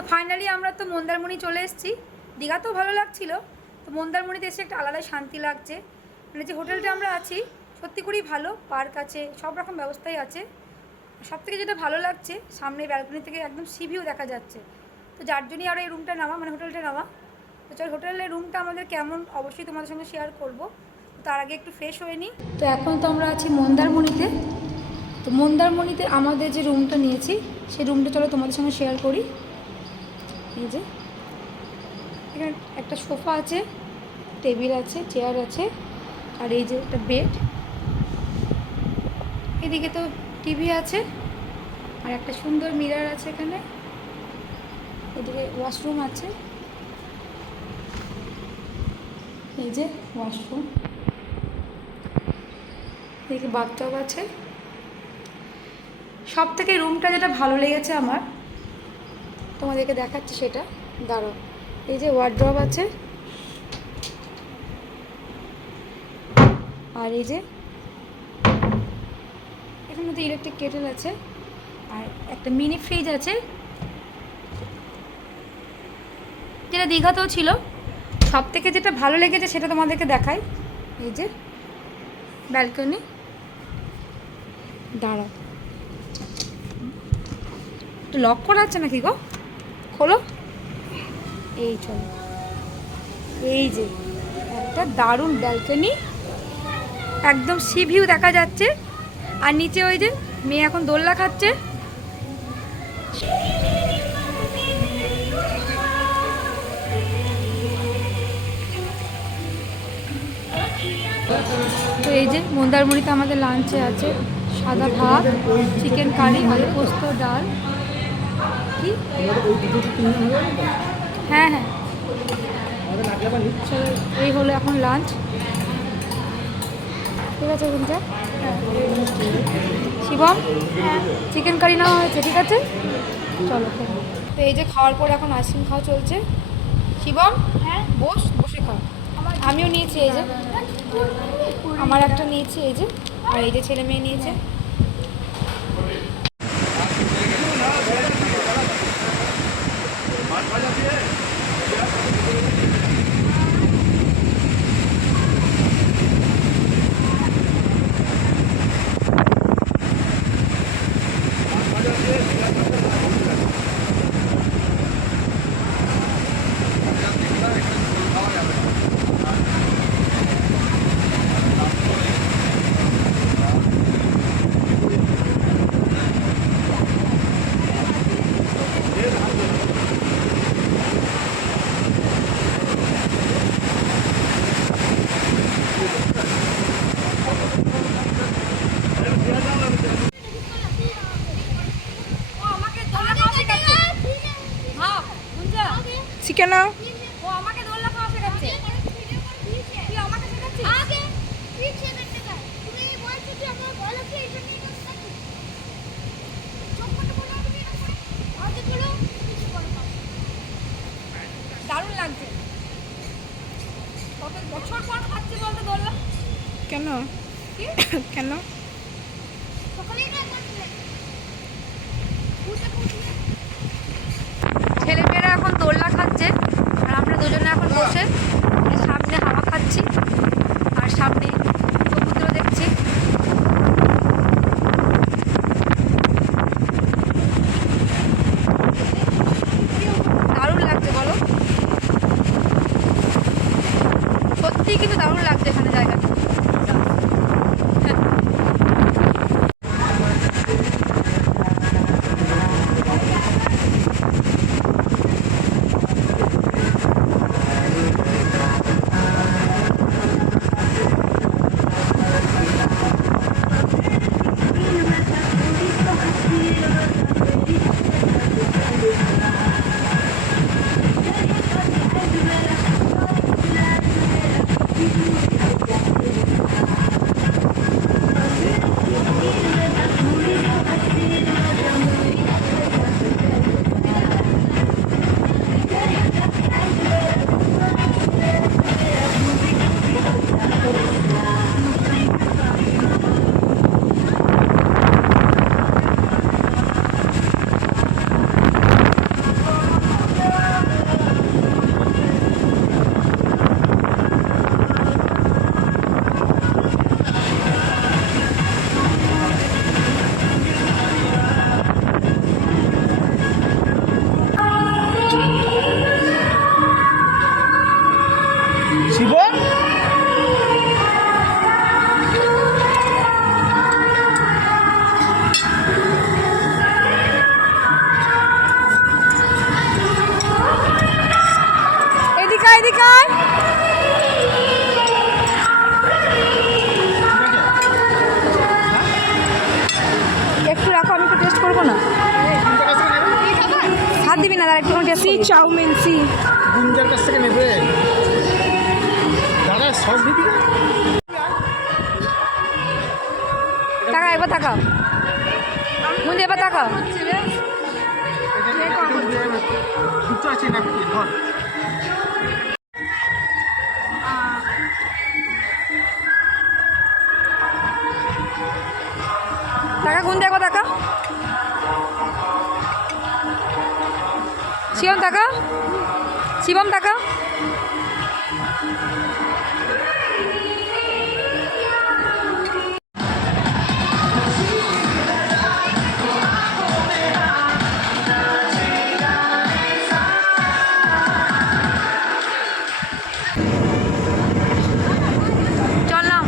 তো ফাইনালি আমরা তো মন্দারমণি চলে এসেছি। দীঘাতেও ভালো লাগছিল, তো মন্দারমণিতে এসে একটা আলাদাই শান্তি লাগছে। মানে যে হোটেলটা আমরা আছি সত্যি করেই ভালো, পার্ক আছে, সব রকম ব্যবস্থাই আছে। সবথেকে যেটা ভালো লাগছে, সামনে ব্যালকনি থেকে একদম সি ভিউ দেখা যাচ্ছে। তো যার জন্যই আর এই রুমটা নেওয়া, মানে হোটেলটা নেওয়া। তো চল হোটেলের রুমটা আমাদের কেমন অবশ্যই তোমাদের সঙ্গে শেয়ার করব। তার আগে একটু ফ্রেশ হয়ে নিই। তো এখন তো আমরা আছি মন্দারমণিতে। তো মন্দারমণিতে আমাদের যে রুমটা নিয়েছি সেই রুমটা চলো তোমাদের সঙ্গে শেয়ার করি। এই যে এখানে একটা সোফা আছে, টেবিল আছে, চেয়ার আছে, আর এই যে একটা বেড। এদিকে তো টিভি আছে, আর একটা সুন্দর মিরর আছে এখানে। এদিকে ওয়াশরুম আছে, এই যে ওয়াশরুম। এদিকে বাথটব আছে। সব থেকে রুমটা যেটা ভালো লেগেছে আমার, তোমাদেরকে দেখাচ্ছি সেটা, দাঁড়াও। এই যে ওয়ার্ড্রব আছে, আর এই যে এখানে মধ্যে ইলেকট্রিক কেটেল আছে, আর একটা মিনি ফ্রিজ আছে, যেটা দীঘাতেও ছিল। সব থেকে যেটা ভালো লেগেছে সেটা তোমাদেরকে দেখাই। এই যে ব্যালকনি, দাঁড়াও তো লক করা আছে নাকি গো, খোলো। এই চলো, এই যে একটা দারুণ ব্যালকনি, একদম সি ভিউ দেখা যাচ্ছে। আর নিচে ওই যে মেয়ে এখন দোলনা খাচ্ছে। তো এই যে মন্দারমণিতে আমাদের লাঞ্চে আছে সাদা ভাত, চিকেন কারি, আলু পোস্ত, ডাল। কি হ্যাঁ হ্যাঁ, চলো এই হলো এখন লাঞ্চ। ঠিক আছে কোনটা? শিবম, চিকেন কারি নেওয়া হয়েছে, ঠিক আছে চলো। তো এই যে খাওয়ার পর এখন আইসক্রিম খাওয়া চলছে। শিবম, হ্যাঁ বস, বসে খাও। আমিও নিয়েছি, এই যে আমার একটা নিয়েছি, এই যে, আর এই যে ছেলে মেয়ে নিয়েছে। চিকেন ও আমাকে দোলনা খাওয়া শেখাচ্ছে। তুই আমাকে শেখাচ্ছিস? আগে ঠিক শেখাতে চাই। তুমি বলছো যে আমার বলো কি এটা নিয়ে কাজ করতে। চোখটা বলো তুমি না করে। আগে চলো কিছু করো না। দারুণ লাগছে। কত বছর পর খাচ্ছি বলতে দোলনা। কেন? কি? কেন? সকালেই না করছিলে। ছেলেমেয়েরা এখন দোলনা খাচ্ছে, আর আমরা দুজনে এখন বসে সামনে হাওয়া খাচ্ছি আর সামনে সমুদ্র দেখছি। দারুণ লাগছে বলো, সত্যিই কিন্তু দারুণ লাগছে এখানে জায়গাটা। দাদা একটু টেস্ট সি চাউমিন সি গুঞ্জার কাছ থেকে নেবে দাদা সস দিবি না টাকা এবার টাকা মুন্দি এবার টাকা কিছু আছে না ধর টাকা গুন্দি একবার টাকা শিবম টাকা শিবম টাকা চললাম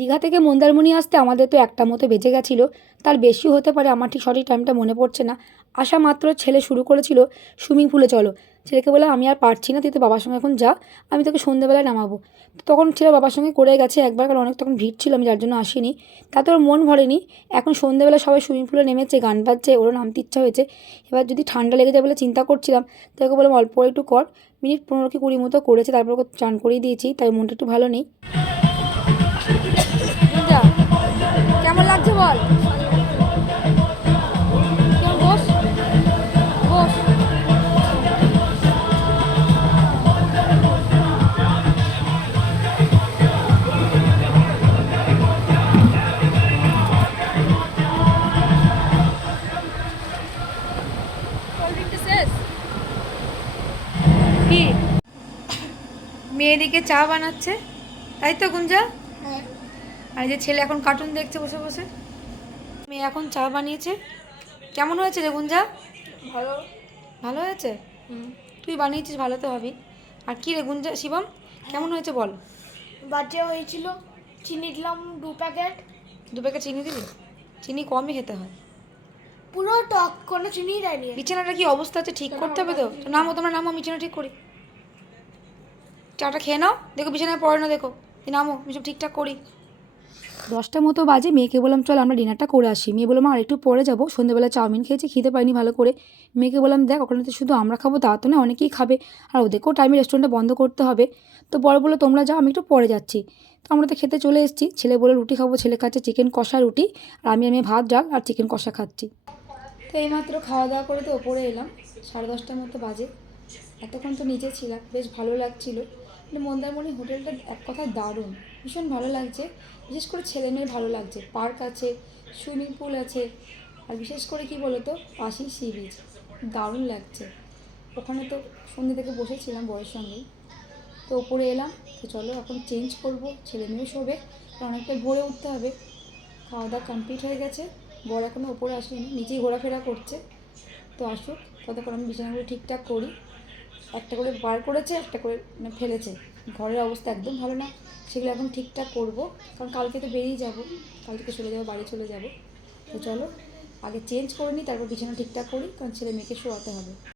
দীঘা থেকে মন্দারমণি আসতে আমাদের তো একটা মতো বেজে গেছিলো, তার বেশিও হতে পারে, আমার ঠিক সঠিক টাইমটা মনে পড়ছে না। আসা মাত্র ছেলে শুরু করেছিল সুইমিং পুলে চলো, ছেলেকে বলে আমি আর পারছি না, তুই তো বাবার সঙ্গে এখন যা, আমি তোকে সন্ধ্যেবেলায় নামাবো। তো তখন ছেলে বাবার সঙ্গে করে গেছে একবার, কারণ অনেক তখন ভিড় ছিল, আমি যার জন্য আসিনি। তাতে ওর মন ভরেনি। এখন সন্ধ্যেবেলা সবাই সুইমিং পুলে নেমেছে, গান বাজছে, ওরও নামতে ইচ্ছা হয়েছে। এবার যদি ঠান্ডা লেগে যায় বলে চিন্তা করছিলাম, তোকে বললাম অল্প একটু কর, মিনিট 15 কি 20 মতো করেছে, তারপর ওকে চান করিয়ে দিয়েছি, তাই মনটা একটু ভালো নেই। কেমন লাগছে বল? বস বস। কি মেয়েদিকে চা বানাচ্ছে, তাই তো গুঞ্জা? আর যে ছেলে এখন কার্টুন দেখছে বসে বসে। মেয়ে এখন চা বানিয়েছে। কেমন হয়েছে রে গুঞ্জা? ভালো। ভালো হয়েছে? তুই বানিয়েছিস, ভালো তো হবেই। আর কি রে গুঞ্জা, শিবম কেমন হয়েছে বল? বাজে হয়েছিল। চিনি দিলাম 2 প্যাকেট। 2 প্যাকেট চিনি দিবি? চিনি কমই খেতে হয়। পুরো টক, কোনো চিনি দেয়নি। বিছানাটা কি অবস্থা আছে, ঠিক করতে হবে তো। তো নামো, তোমরা নামো, বিছানা ঠিক করি। চাটা খেয়ে নাও, দেখো বিছানায় পড়ে না, দেখো নামো, আমি সব ঠিকঠাক করি। 10টা মতো বাজে, মেয়েকে বললাম চল আমরা ডিনারটা করে আসি। মেয়ে বললাম আর একটু পরে যাবো, সন্ধ্যেবেলা চাউমিন খেয়েছি, খিদে পাইনি ভালো করে। মেয়েকে বললাম দেখ ওখানে তো শুধু আমরা খাবো তা তো না, অনেকেই খাবে, আর ওদেরকেও টাইমে রেস্টুরেন্টটা বন্ধ করতে হবে। তো বড় বললো তোমরা যাও, আমি একটু পরে যাচ্ছি। তো আমরা তো খেতে চলে এসেছি। ছেলে বলে রুটি খাবো, ছেলে খাচ্ছে চিকেন কষা রুটি, আর আমি ভাত ডাল আর চিকেন কষা খাচ্ছি। তো এইমাত্র খাওয়া দাওয়া করে তো ওপরে এলাম, 10:30টার মতো বাজে। এতক্ষণ তো নিচে ছিলাম, বেশ ভালো লাগছিলো। মন্দারমণি হোটেলটা এক কথায় দারুণ, ভীষণ ভালো লাগছে। বিশেষ করে ছেলে মেয়ের ভালো লাগছে, পার্ক আছে, সুইমিং পুল আছে, আর বিশেষ করে কি বলো তো পাশেই সি বিচ, দারুণ লাগছে। ওখানে তো সন্ধ্যে থেকে বসেছিলাম বরের সঙ্গেই। তো ওপরে এলাম, তো চলো এখন চেঞ্জ করবো, ছেলে মেয়ে শোবে, অনেকটা ভোরে উঠতে হবে। খাওয়া দাওয়া কমপ্লিট হয়ে গেছে, বর এখনও ওপরে আসেনি, নিচেই ঘোরাফেরা করছে। তো আসুক, ততক্ষণ আমি বিছানাগুলো ঠিকঠাক করি। একটা করে বার করেছে, একটা করে ফেলেছে। ঘরের অবস্থা একদম ভালো না, সেগুলো এখন ঠিকঠাক করব, কারণ কালকে তো বেরিয়ে যাব, কালকে চলে যাবো, বাড়ি চলে যাব। তো চলো আগে চেঞ্জ করে নিই, তারপর বিছানা ঠিকঠাক করি, কারণ ছেলে মেয়েকে শোয়াতে হবে।